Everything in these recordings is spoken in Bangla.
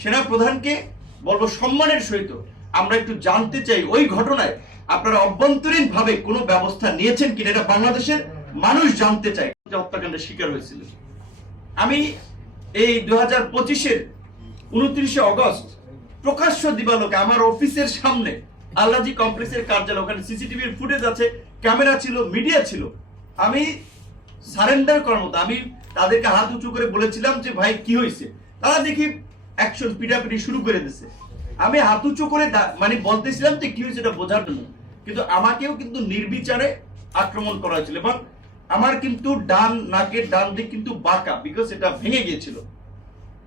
সেনা প্রধানকে বলবো সম্মানের সহিত আমরা একটু জানতে চাই ওই ঘটনায় আপনারা অভ্যন্তরীণ ভাবে কোনো ব্যবস্থা নিয়েছেন কিনা, এটা বাংলাদেশের মানুষ জানতে চায়। হত্যাকাণ্ডের শিকার হয়েছিল। আমি এই 2025-এর 29শে অগস্ট প্রকাশ্য দিবালোকে আমার অফিসের সামনে আল্লাজি কমপ্লেক্সের কার্যালয়, ওখানে সিসিটিভির ফুটেজ আছে, ক্যামেরা ছিল, মিডিয়া ছিল, আমি সারেন্ডার করার মতো আমি তাদেরকে হাত উঁচু করে বলেছিলাম যে ভাই কি হয়েছে। তারা দেখি অ্যাকশন পিটাপিটি শুরু করে দিয়েছে। আমি হাত উঁচু করে মানে বলতেছিলাম যে কি হয়েছে এটা বোঝার জন্য, কিন্তু আমাকেও কিন্তু নির্বিচারে আক্রমণ করা হয়েছিল এবং আমার কিন্তু ডান নাকের ডান দিক কিন্তু বাঁকা, বিকজ এটা ভেঙে গিয়েছিল।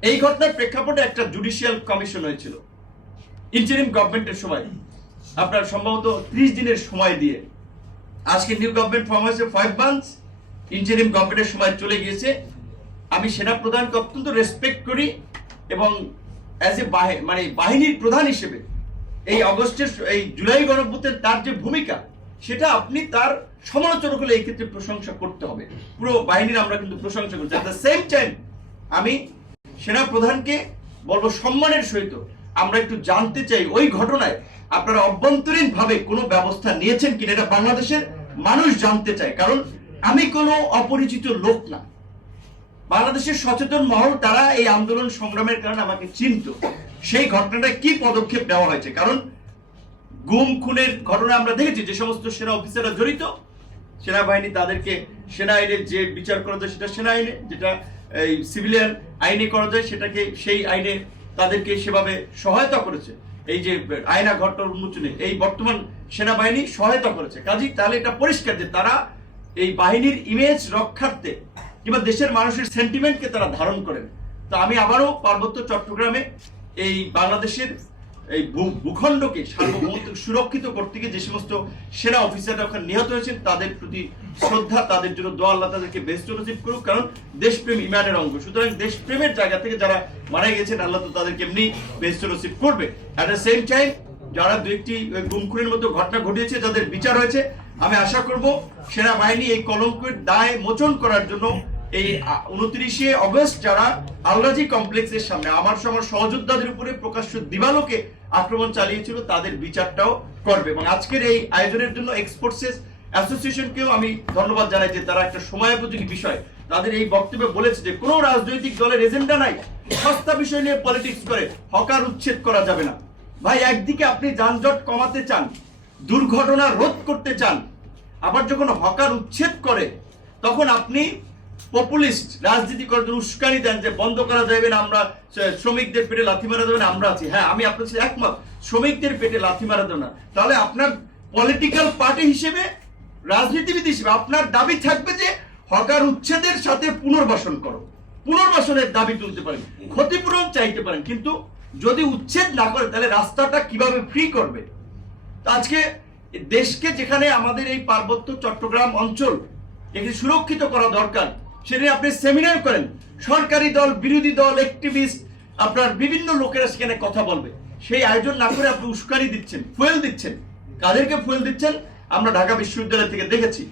এই ঘটনার প্রেক্ষাপটে একটা জুডিশিয়াল কমিশন হয়েছিল ইন্টারিম গভর্নমেন্টের সময়, আপনার সম্ভবত 30 দিনের সময় দিয়ে। আজকে নিউ গভর্নমেন্ট ফর্ম হয়েছে 5 মান্থস, ইন্টারিম গভর্নমেন্টের সময় চলে গিয়েছে। আমি সেনা প্রধানকে অত্যন্ত রেসপেক্ট করি এবং অ্যাজ এ মানে বাহিনীর প্রধান হিসেবে এই অগস্টের এই জুলাই গণঅভ্যুত্থানের তার যে ভূমিকা, সেটা আপনি তার সমালোচনা করলে এই ক্ষেত্রে প্রশংসা করতে হবে। পুরো বাহিনীর আমরা কিন্তু প্রশংসা করছি। এট দ্য সেম টাইম আমি সেনা প্রধানকে বলবো সম্মানের সহিত আমরা একটু জানতে চাই ওই ঘটনায় আপনারা অভ্যন্তরীণ ভাবে কোনো ব্যবস্থা নিয়েছেন কিনা, এটা বাংলাদেশের মানুষ জানতে চায়। কারণ আমি কোনো অপরিচিত লোক না, বাংলাদেশের সচেতন মহল তারা এই আন্দোলন সংগ্রামের কারণে আমাকে চিনত। সেই ঘটনাটায় কি পদক্ষেপ নেওয়া হয়েছে, কারণ গুম খুনের ঘটনা আমরা দেখেছি যে সমস্ত সেনা অফিসাররা জড়িত, সেনাবাহিনী তাদেরকে সেনা আইনে যে বিচার করা যায় সেটা সেনা আইনে, যেটা এই সিভিলিয়ান আইনে করা যায় সেটাকে সেই আইনে তাদেরকে সেভাবে সহায়তা করেছে। এই যে আয়না ঘটনার উন্মোচনে এই বর্তমান সেনাবাহিনী সহায়তা করেছে। কাজী তাহলে এটা পরিষ্কার যে তারা এই বাহিনীর ইমেজ রক্ষার্থে কিংবা দেশের মানুষের সেন্টিমেন্টকে তারা ধারণ করেন। তো আমি আবারও পার্বত্য চট্টগ্রামে এই বাংলাদেশের এই ভূখণ্ডকে সার্বভৌমত্ব সুরক্ষিত করতে গিয়ে যে সমস্ত সেনা অফিসাররা ওখানে নিহত হয়েছেন তাদের প্রতি শ্রদ্ধা, তাদের জন্য দোয়া, আল্লাহ তাদেরকে বেস্ট নসিব করুক। কারণ দেশপ্রেম ইমানের অঙ্গ, সুতরাং দেশপ্রেমের জায়গা থেকে যারা মারা গেছেন আল্লাহ তো তাদেরকে এমনি বেস্ট নসিব করবে। অ্যাট দ্য সেম টাইম যারা দু একটি গুম খুনের মতো ঘটনা ঘটিয়েছে, যাদের বিচার হয়েছে, আমি আশা করব সেনাবাহিনী এই কলঙ্কের দায় মোচন করার জন্য এই 29শে অগস্ট যারা আল্লাজি কমপ্লেক্সের সামনে আমার সহযোদ্ধাদের উপরে প্রকাশ্য দিবালোকে আক্রমণ চালিয়েছিল তাদের বিচারটাও করবে। এবং আজকের এই আয়োজনের জন্য এক্সপোর্টসেস অ্যাসোসিয়েশনকেও আমি ধন্যবাদ জানাই যে তারা একটা সময়োপযোগী বিষয় তাদের এই বক্তব্যে বলেছে যে কোনো রাজনৈতিক দলের এজেন্ডা নাই, সস্তা বিষয় নিয়ে পলিটিক্স করে হকার উচ্ছেদ করা যাবে না। ভাই, একদিকে আপনি যানজট কমাতে চান, দুর্ঘটনা রোধ করতে চান, আবার যখন হকার উচ্ছেদ করে তখন আপনি পপুলিস্ট রাজনীতি করার জন্য উস্কানি দেন যে বন্ধ করা যাবে না, আমরা শ্রমিকদের পেটে লাথি মারা যাবে না, আমরা আছি। হ্যাঁ, আমি আপনার সাথে একমত, শ্রমিকদের পেটে লাথি মারা যাবে না। তাহলে আপনার পলিটিক্যাল পার্টি হিসেবে, রাজনীতিবিদ হিসেবে আপনার দাবি থাকবে যে হকার উচ্ছেদের সাথে পুনর্বাসন করো, পুনর্বাসনের দাবি তুলতে পারেন, ক্ষতিপূরণ চাইতে পারেন, কিন্তু যদি উচ্ছেদ না করে তাহলে রাস্তাটা কিভাবে ফ্রি করবে? আজকে দেশকে যেখানে আমাদের এই পার্বত্য চট্টগ্রাম অঞ্চল একে সুরক্ষিত করা দরকার, সেটা আপনি সেমিনার করেন, সরকারি দল, বিরোধী দল, অ্যাক্টিভিস্ট, আপনার বিভিন্ন লোকেরা সেখানে কথা বলবে, সেই আয়োজন না করে আপনি উস্কানি দিচ্ছেন, ফুয়েল দিচ্ছেন। কাদেরকে ফুয়েল দিচ্ছেন আমরা ঢাকা বিশ্ববিদ্যালয় থেকে দেখেছি।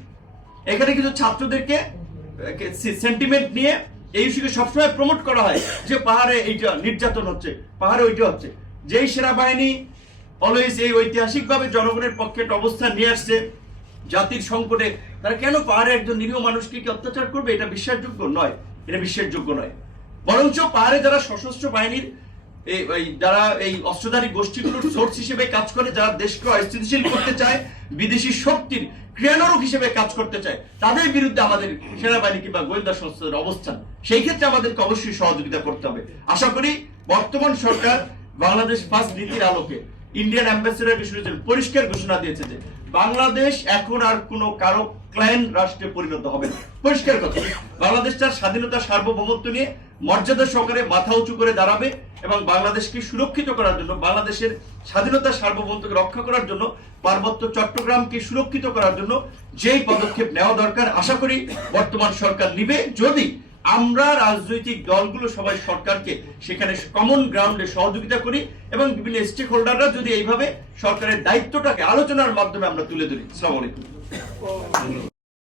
এখানে কিছু ছাত্রদেরকে সেন্টিমেন্ট নিয়ে এই ইস্যুকে সবসময় প্রমোট করা হয় যে পাহাড়ে এইটা নির্যাতন হচ্ছে, পাহাড়ে ওইটা হচ্ছে। যেই সেনাবাহিনী অলওয়েজ এই ঐতিহাসিকভাবে জনগণের পক্ষে একটা অবস্থান নিয়ে আসছে জাতির সংকটে, তারা কেন পাহাড়ে একজন নিরীহ মানুষকে কি অত্যাচার করবে? এটা বিশ্বাসযোগ্য নয়, এটা বিশ্বাসযোগ্য নয়। বরঞ্চ পাহাড়ে যারা সশস্ত্র বাহিনীর যারা এই অস্ত্রধারী গোষ্ঠীগুলোর সোর্স হিসেবে কাজ করে, যারা দেশকে অস্থিতিশীল করতে চায়, বিদেশি শক্তির ক্রিয়ানরক হিসেবে কাজ করতে চায়, তাদের বিরুদ্ধে আমাদের সেনাবাহিনী কিংবা গোয়েন্দা সংস্থাদের অবস্থান, সেই ক্ষেত্রে আমাদেরকে অবশ্যই সহযোগিতা করতে হবে। আশা করি বর্তমান সরকার বাংলাদেশ ফার্স্ট নীতির আলোকে ইন্ডিয়ান অ্যাম্বাসেডর বিষয়ে পরিষ্কার ঘোষণা দিয়েছে যে বাংলাদেশ এখন আর কোনো কারো ক্লায়েন্ট রাষ্ট্রে পরিণত হবে না। পরিষ্কার কথা, বাংলাদেশ তার স্বাধীনতা সার্বভৌমত্ব নিয়ে মর্যাদা সহকারে মাথা উঁচু করে দাঁড়াবে এবং বাংলাদেশকে সুরক্ষিত করার জন্য, বাংলাদেশের স্বাধীনতা সার্বভৌমত্বকে রক্ষা করার জন্য, পার্বত্য চট্টগ্রামকে সুরক্ষিত করার জন্য যেই পদক্ষেপ নেওয়া দরকার আশা করি বর্তমান সরকার নিবে, যদি আমরা রাজনৈতিক দলগুলো সবাই সরকারকে সেখানে কমন গ্রাউন্ডে সহযোগিতা করি এবং বিভিন্ন স্টেক হোল্ডাররা যদি এইভাবে সরকারের দায়িত্বটাকে আলোচনার মাধ্যমে আমরা তুলে ধরি। আসসালামু আলাইকুম।